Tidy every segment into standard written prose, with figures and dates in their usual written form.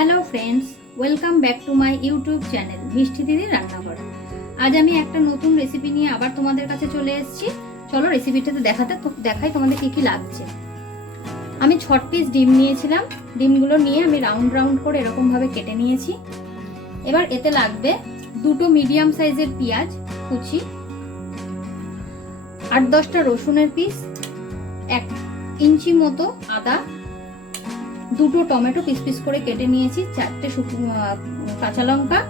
Hello friends, welcome back to my YouTube channel মিষ্টি দিদির রান্নাঘর। আজ আমি একটা নতুন রেসিপি নিয়ে আবার তোমাদের কাছে চলে এসেছি। চলো রেসিপিটাতে দেখাই তোমাদের কি কি লাগছে। আমি 6 পিস ডিম নিয়েছিলাম। ডিমগুলো নিয়ে আমি রাউন্ড রাউন্ড করে এরকম ভাবে কেটে নিয়েছি। এবার এতে লাগবে দুটো মিডিয়াম সাইজের পেঁয়াজ কুচি, 8-10টা রসুনের পিস, 1 ইঞ্চি মতো আদা, দুটো টমেটো পিস পিস করে কেটে নিয়েছি, 4টে কাঁচা লঙ্কা,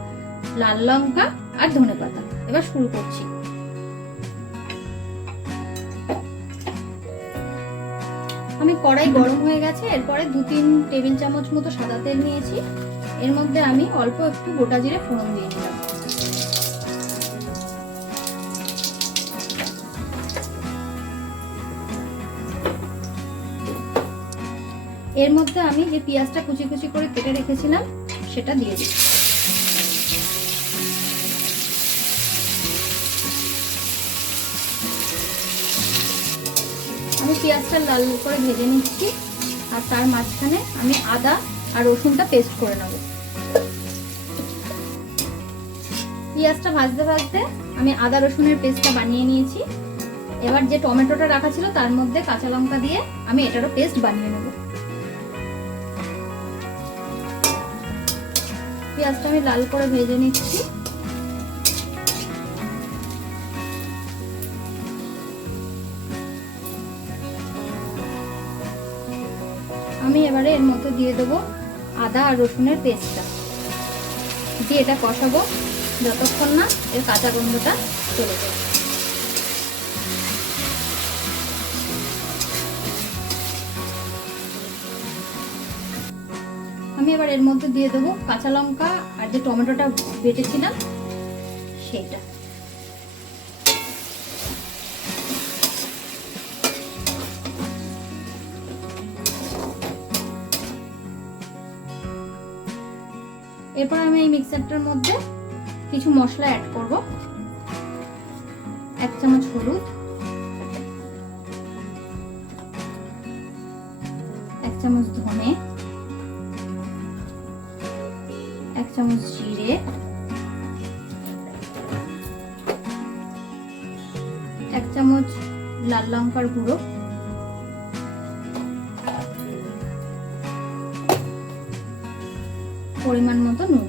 লাল লঙ্কা আর ধনেপাতা। এবার শুরু করছি। আমি কড়াই গরম হয়ে গেছে। এরপরে 2-3 টেবিল চামচ মতো সাদা তেল নিয়েছি। এর মধ্যে আমি অল্প একটু গোটা জিরে ফোড়ন দিয়ে দিলাম। এর মধ্যে আমি যে পেঁয়াজটা কুচি কুচি করে কেটে রেখেছিলাম সেটা দিয়ে দিই। আমি পেঁয়াজটা লাল করে ভেজে নিচ্ছি আর তার মাঝখানে আমি আদা আর রসুনটা পেস্ট করে নেব। পেঁয়াজটা ভাজতে ভাজতে আমি আদা রসুনের পেস্টটা বানিয়ে নিয়েছি। এবার যে টমেটোটা রাখা ছিল তার মধ্যে কাঁচা লঙ্কা দিয়ে আমি এটারও পেস্ট বানিয়ে নেব। পেঁয়াজটা আমি লাল করে ভেজে নিচ্ছি। আমি এবারে এর মধ্যে দিয়ে দেবো আদা আর রসুনের পেস্টটা, দিয়ে এটা কষাবো যতক্ষণ না এর কাঁচা গন্ধটা চলে যায়। আমি এবার এর মধ্যে দিয়ে দেবো কাঁচা লঙ্কা আর যে টমেটোটা বেটেছিলাম সেটা। এরপর আমি এই মিক্সারটার মধ্যে কিছু মশলা অ্যাড করব। 1 চামচ হলুদ, 1 চামচ ধনে, 1 চামচ জিরে, 1 চামচ লাল লঙ্কার গুঁড়ো, পরিমাণ মতো নুন।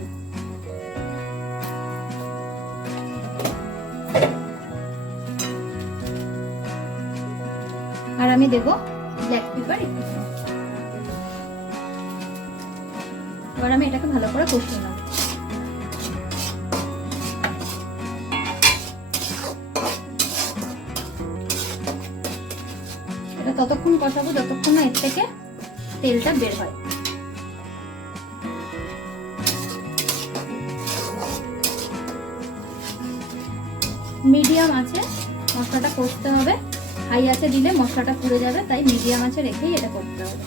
আর আমি দেব ব্ল্যাক পেপার একটু। এবার আমি এটাকে ভালো করে কষিয়ে নেব। এটা ততক্ষণ কষাবো যতক্ষণ না এর থেকে তেলটা বের হয়। মিডিয়াম আছে মশলাটা কষতে হবে। হাই আছে দিলে মশলাটা পুড়ে যাবে, তাই মিডিয়াম আছে রেখেই এটা করতে হবে।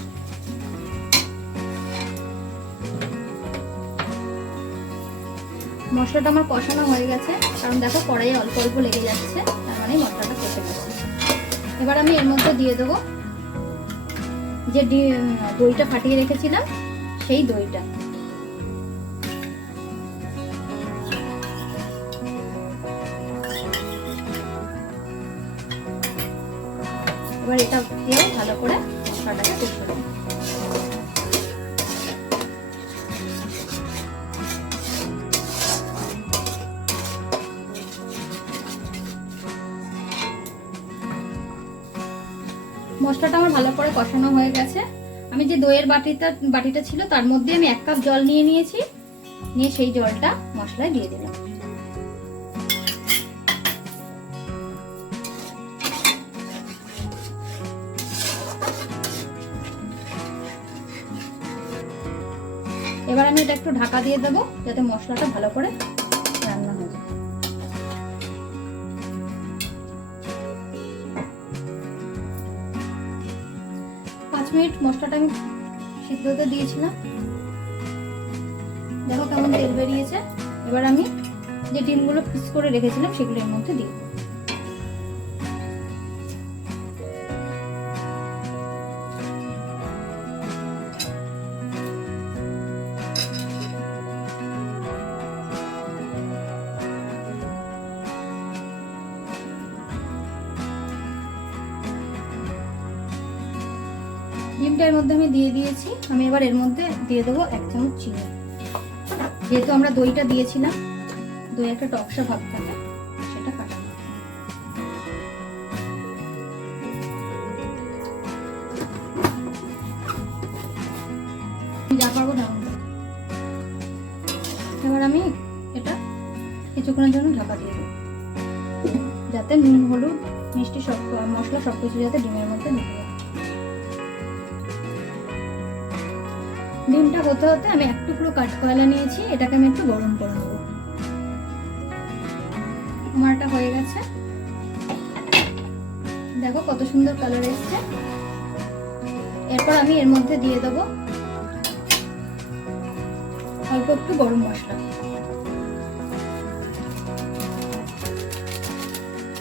মশলাটা আমার কষানো হয়ে গেছে, কারণ দেখো কড়াইয়ে অল্প অল্প লেগে যাচ্ছে, তার মানে মশলাটা কষে গেছে। এবার আমি এর মধ্যে দিয়ে দেবো যে দইটা ফাটিয়ে রেখেছিলাম সেই দইটা। এবার এটা দিয়ে ভালো করে মশলাটাকে কষে নেব। মশলাটা আমার ভালো করে কষানো হয়ে গেছে। আমি যে দইয়ের বাটিটা ছিল তার মধ্যে আমি 1 কাপ জল নিয়ে নিয়েছি, নিয়ে সেই জলটা মশলায় দিয়ে দিলাম। এবার আমি এটা একটু ঢাকা দিয়ে দেবো যাতে মশলাটা ভালো করে রান্না হয়ে যায়। 5 মিনিট মশলাটা আমি সিদ্ধ হতে দিয়েছিলাম। দেখো কেমন তেল বেরিয়েছে। এবার আমি যে ডিমগুলো পিস করে রেখেছিলাম সেগুলো এর মধ্যে দিয়ে দেবো। ডিমটা এর মধ্যে আমি দিয়ে দিয়েছি। আমি এবার এর মধ্যে দিয়ে দেবো 1 চামচ চিনি। যেহেতু আমরা দইটা দিয়েছিলাম, দই একটা টকসা ভাব থাকে, সেটা কাটানো। যা পারবো তেমন। এবার আমি এটা কিছুক্ষণের জন্য ঢাকা দিয়ে দেবো, যাতে নুন, হলুদ, মিষ্টি সব মশলা সবকিছু যাতে ডিমের মধ্যে ঢুকে যায়। ডিমটা হতে হতে আমি এক টুকরো কাঠকয়লা নিয়েছি, এটাকে আমি একটু গরম করে নেবো। আমারটা হয়ে গেছে, দেখো কত সুন্দর কালার এসছে। এরপর আমি এর মধ্যে দিয়ে দেবো অল্প একটু গরম মশলা,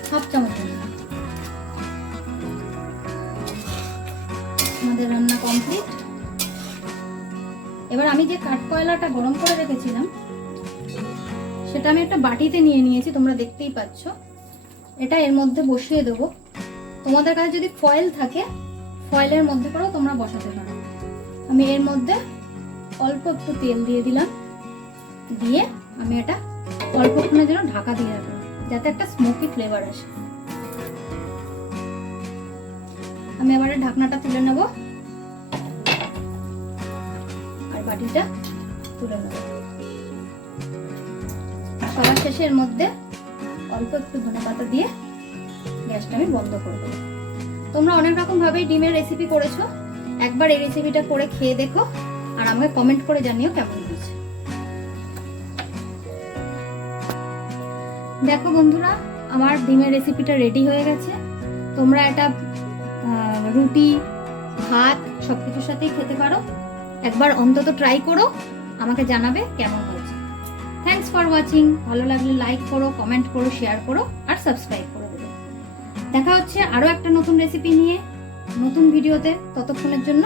1/2 চামচ। আমাদের রান্না কমপ্লিট। এবার আমি যে কাঠকয়লাটা গরম করে রেখেছিলাম সেটা আমি একটা বাটিতে নিয়ে নিয়েছি, তোমরা দেখতেই পাচ্ছ। এটা এর মধ্যে বসিয়ে দেবো। তোমাদের কাছে যদি ফয়েল থাকে, ফয়েলের মধ্যে করেও তোমরা বসাতে পারো। আমি এর মধ্যে অল্প একটু তেল দিয়ে দিলাম, দিয়ে আমি এটা অল্পক্ষণের জন্য ঢাকা দিয়ে রাখলাম, যাতে একটা স্মোকি ফ্লেভার আসে। আমি এবারে ঢাকনাটা তুলে নেব আর বাটিটা তুলে নেব। সবার শেষে এর মধ্যে অল্প একটু ধনেপাতা দিয়ে গ্যাসটা আমি বন্ধ করব। তোমরা অনেক রকম ভাবেই ডিমের রেসিপি করেছো, একবার এই রেসিপিটা করে খেয়ে দেখো আর আমাকে কমেন্ট করে জানিও কেমন হয়েছে। দেখো বন্ধুরা, আমার ডিমের রেসিপিটা রেডি হয়ে গেছে। তোমরা এটা রুটি, ভাত সবকিছুর সাথেই খেতে পারো। একবার অন্তত ট্রাই করো, আমাকে জানাবে কেমন হয়েছে। Thanks for watching. ভালো লাগলে লাইক করো, কমেন্ট করো, শেয়ার করো আর সাবস্ক্রাইব করে দেবে। দেখা হচ্ছে আরো একটা নতুন রেসিপি নিয়ে নতুন ভিডিওতে। ততক্ষণের জন্য